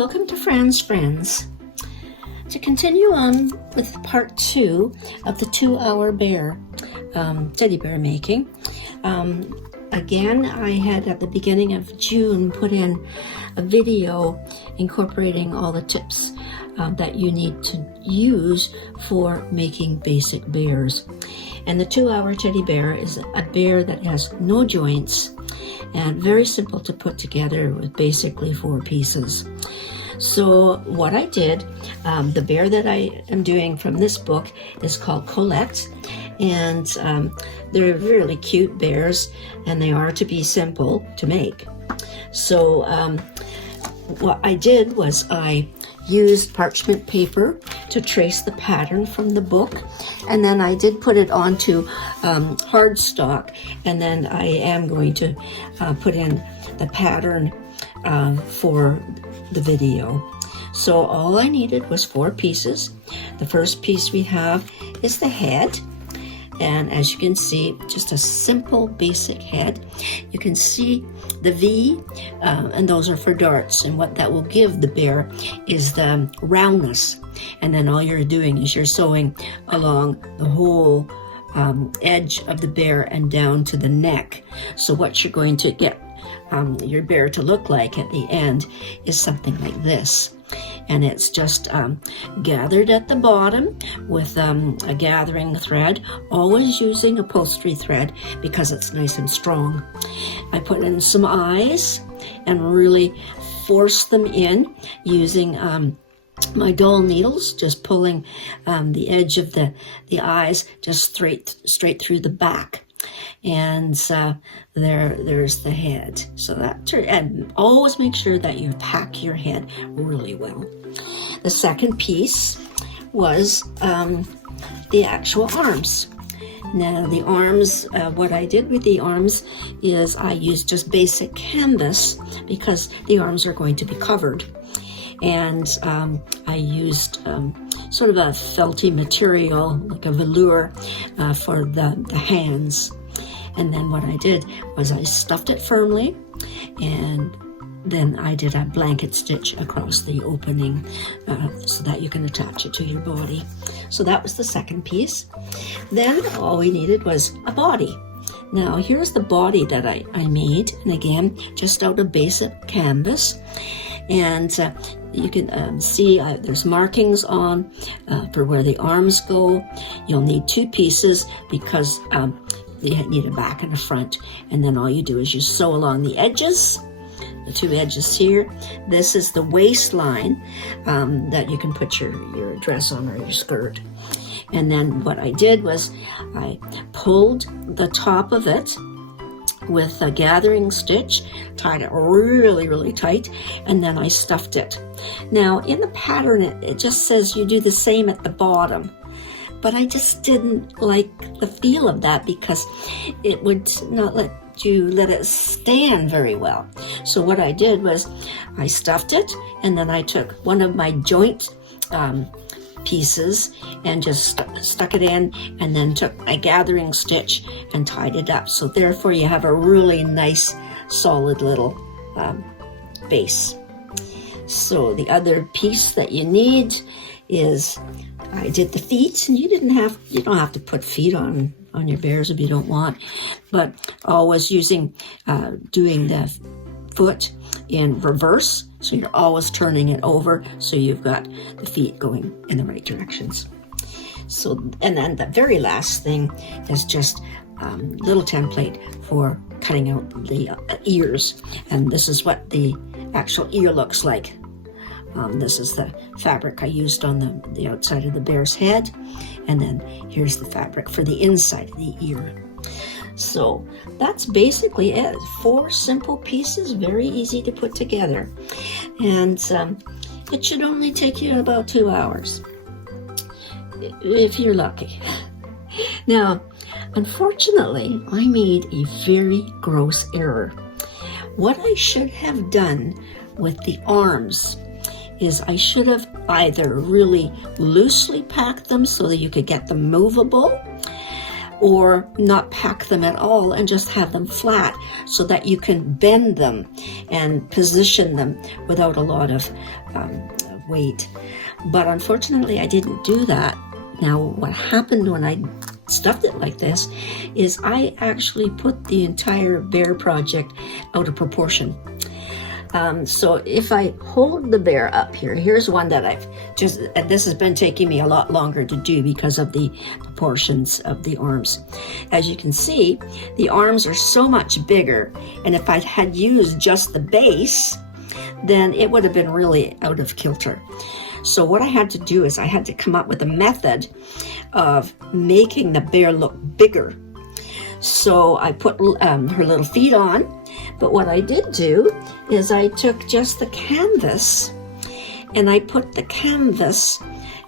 Welcome to Fran's Friends. To continue on with part 2 of the 2-hour bear, teddy bear making. Again, I had at the beginning of June put in a video incorporating all the tips that you need to use for making basic bears. And the 2-hour teddy bear is a bear that has no joints and very simple to put together with basically 4 pieces. So what I did, the bear that I am doing from this book is called Colette, and they're really cute bears, and they are to be simple to make. So what I did was I used parchment paper to trace the pattern from the book, and then I did put it onto hardstock, and then I am going to put in the pattern for the video. So all I needed was 4 pieces. The first piece we have is the head, and as you can see, just a simple basic head. You can see the V, and those are for darts, and what that will give the bear is the roundness. And then all you're doing is you're sewing along the whole edge of the bear and down to the neck. So what you're going to get your bear to look like at the end is something like this. And it's just gathered at the bottom with a gathering thread, always using upholstery thread because it's nice and strong. I put in some eyes and really force them in using my dull needles, just pulling the edge of the eyes just straight through the back. And there's the head. So and always make sure that you pack your head really well. The second piece was the actual arms. Now the arms, what I did with the arms is I used just basic canvas because the arms are going to be covered. And I used sort of a felty material, like a velour, for the hands. And then what I did was I stuffed it firmly, and then I did a blanket stitch across the opening so that you can attach it to your body. So that was the second piece. Then all we needed was a body. Now here's the body that I made, and again, just out of basic canvas. And you can see there's markings on for where the arms go. You'll need 2 pieces because you need a back and a front. And then all you do is you sew along the edges, the 2 edges here. This is the waistline that you can put your dress on or your skirt. And then what I did was I pulled the top of it with a gathering stitch, tied it really, really tight, and then I stuffed it. Now in the pattern, it just says you do the same at the bottom, but I just didn't like the feel of that because it would not let it stand very well. So what I did was I stuffed it, and then I took one of my joint pieces and just stuck it in, and then took a gathering stitch and tied it up. So therefore you have a really nice solid little base. So the other piece that you need is I did the feet, and you don't have to put feet on your bears if you don't want, but always doing the foot in reverse. So you're always turning it over so you've got the feet going in the right directions. So, and then the very last thing is just little template for cutting out the ears. And this is what the actual ear looks like. This is the fabric I used on the outside of the bear's head. And then here's the fabric for the inside of the ear. So that's basically it. 4 simple pieces, very easy to put together. And it should only take you about 2 hours, if you're lucky. Now, unfortunately, I made a very gross error. What I should have done with the arms is I should have either really loosely packed them so that you could get them movable, or not pack them at all and just have them flat so that you can bend them and position them without a lot of weight. But unfortunately, I didn't do that. Now, what happened when I stuffed it like this is I actually put the entire bear project out of proportion. So if I hold the bear up here, here's one that this has been taking me a lot longer to do because of the proportions of the arms. As you can see, the arms are so much bigger, and if I had used just the base, then it would have been really out of kilter. So what I had to do is I had to come up with a method of making the bear look bigger. So I put her little feet on, but what I did do is I took just the canvas and I put the canvas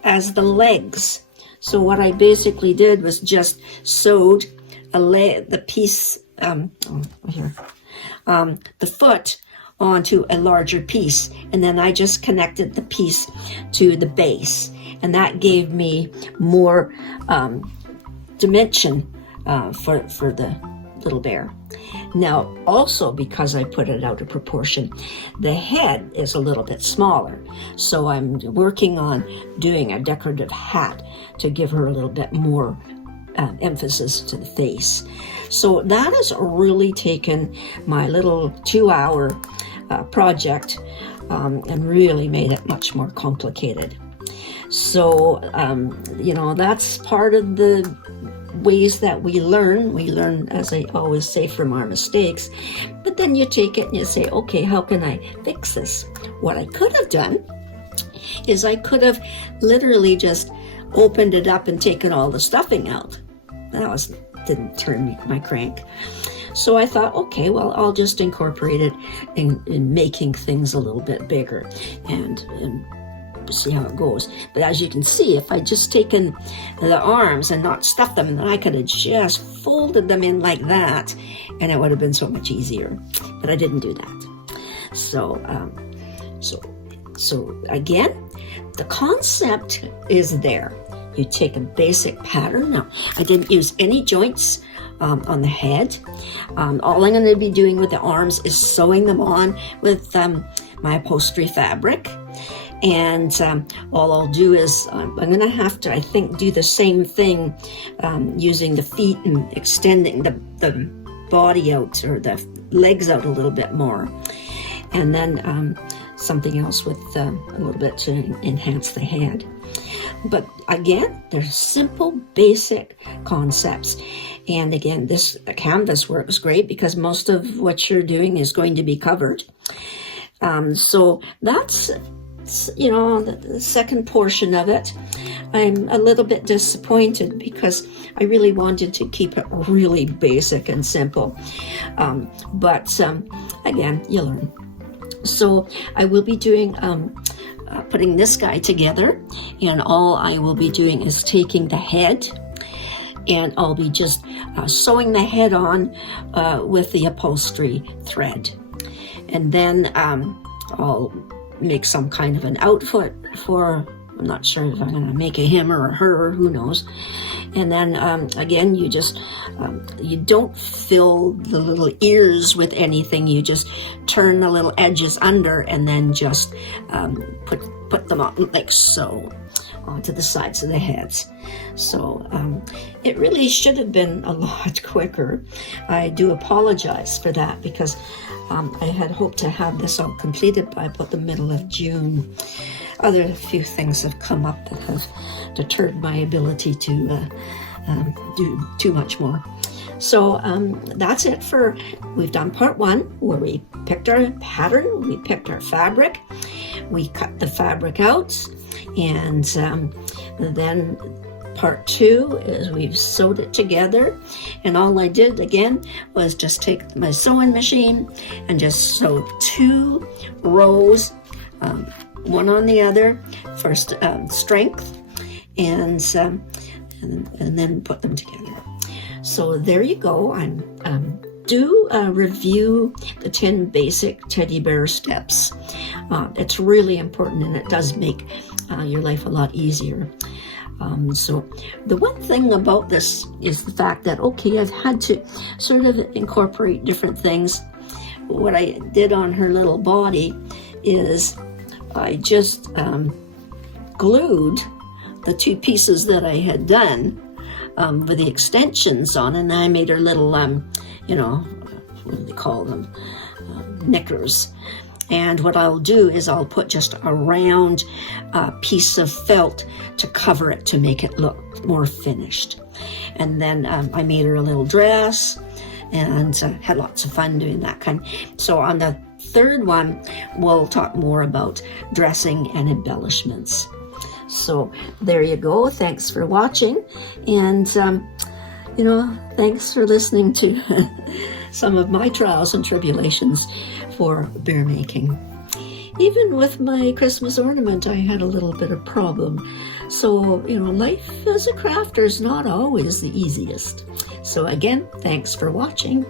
as the legs. So what I basically did was just sewed the piece, the foot onto a larger piece, and then I just connected the piece to the base, and that gave me more dimension for the little bear. Now, also because I put it out of proportion, the head is a little bit smaller, so I'm working on doing a decorative hat to give her a little bit more emphasis to the face. So that has really taken my little 2-hour project and really made it much more complicated. So, that's part of the ways that we learn. We learn, as I always say, from our mistakes. But then you take it and you say, okay, how can I fix this? What I could have done is I could have literally just opened it up and taken all the stuffing out. That didn't turn my crank. So I thought, okay, well, I'll just incorporate it in making things a little bit bigger and see how it goes. But as you can see, if I just taken the arms and not stuffed them, then I could have just folded them in like that, and it would have been so much easier. But I didn't do that. So again, the concept is there. You take a basic pattern. Now, I didn't use any joints on the head. All I'm going to be doing with the arms is sewing them on with my upholstery fabric. And all I'll do is I'm going to have to, I think, do the same thing using the feet and extending the body out, or the legs out a little bit more. And then something else with a little bit to enhance the head. But again, they're simple, basic concepts. And again, this canvas works great because most of what you're doing is going to be covered. So that's, the second portion of it. I'm a little bit disappointed because I really wanted to keep it really basic and simple. But again, you learn. So I will be doing putting this guy together, and all I will be doing is taking the head, and I'll be just sewing the head on with the upholstery thread. And then I'll make some kind of an outfit for, I'm not sure if I'm going to make a him or a her, who knows. And then again, you just, you don't fill the little ears with anything. You just turn the little edges under and then just put them on like so onto the sides of the heads. So it really should have been a lot quicker. I do apologize for that because I had hoped to have this all completed by about the middle of June. Other few things have come up that have deterred my ability to do too much more. So that's it for, we've done part one, where we picked our pattern, we picked our fabric, we cut the fabric out, and then part two is we've sewed it together, and all I did again was just take my sewing machine and just sew 2 rows, one on the other for strength, and then put them together. So there you go. Do review the 10 basic teddy bear steps. It's really important, and it does make your life a lot easier. So the one thing about this is the fact that, okay, I've had to sort of incorporate different things. What I did on her little body is I just glued the two pieces that I had done with the extensions on, and I made her little, what do they call them? Knickers. And what I'll do is I'll put just a round piece of felt to cover it to make it look more finished. And then I made her a little dress and had lots of fun doing that kind. So on the third one, we'll talk more about dressing and embellishments. So there you go. Thanks for watching. And, thanks for listening to some of my trials and tribulations for bear making. Even with my Christmas ornament, I had a little bit of problem. So, life as a crafter is not always the easiest. So again, thanks for watching.